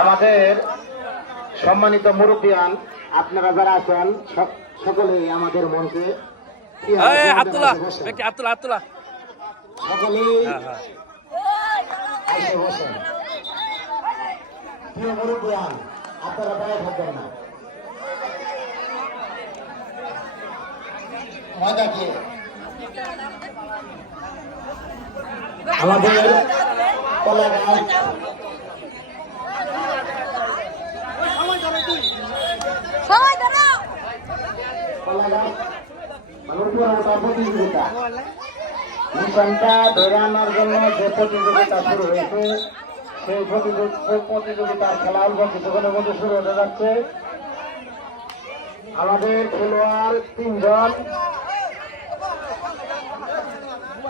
আমাদের সম্মানিত মুরব্বিয়ান আপনারা যারা আছেন সকলেই আমাদের মঞ্চে সকলেই এসে বসেন। প্রিয় মুরব্বিয়ান আপনারা বাইরে থাকবেন না, মজা কি আমাদের কলাগাছ প্রতিযোগিতা মিশনটা ধরে আনার জন্য যে প্রতিযোগিতা শুরু হয়েছে সেই প্রতিযোগিতার খেলা অল্প কিছুক্ষণের মধ্যে শুরু হতে যাচ্ছে। আমাদের খেলোয়াড়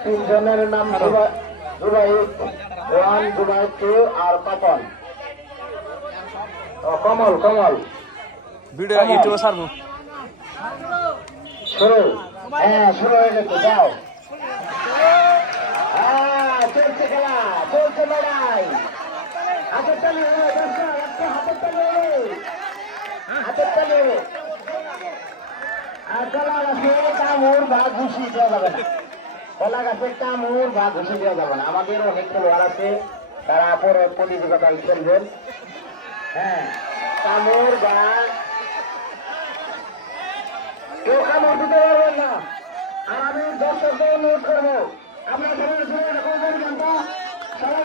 তিনজনের নাম জুবাইর 1, জুবাইর 2 আর পাপন। কমল ভিডিও ইউটিউবে ছাড়বো। শুরু শুরু হয়ে গেছে। যাও, চলছে খেলা, চলছে লড়াই। হাতের তালি, হাতের তালি, হাতের তালি। আর কলা গাছে কামড় বা ঘুষি দেওয়া যাবে না, কলা গাছে কামড় বা ঘুষি দেওয়া যাবে না। আমাদের অনেক খেলোয়াড় আছে, তারা পরে প্রতিযোগিতা খেলবেন। হ্যাঁ, কামড় বা কেউ কামড় দিতে পারবেন না। আর আমি দর্শককে অনুরোধ করবো, আপনার সবাই এরকম করবেন না, সবাই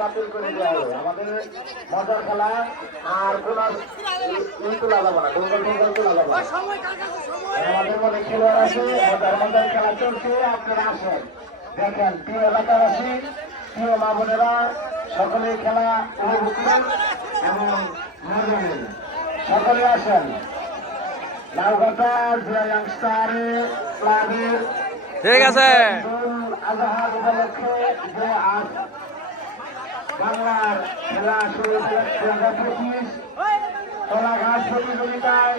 বাতিল করে দেওয়া হবে। আমাদের মজার খেলা আর কোন তোলা যাবে না, তোলা যাবে না। আমাদের মনে খেলোয়াড় আছে, মজার খেলা চলছে। আপনারা আসেন, দেখেন। প্রিয় এলাকাবাসী, প্রিয় মা বোনেরা, সকলে খেলা উপভোগ করেন এবং মজা নেন। সকলে আসেন। লাউঘাটা জুয়া ইয়াংস্টার ক্লাবের ঠিক আছে আজহার উপলক্ষে যে আজ বাংলার খেলা শুরু 2025 কলা ঘাস প্রতিযোগিতায়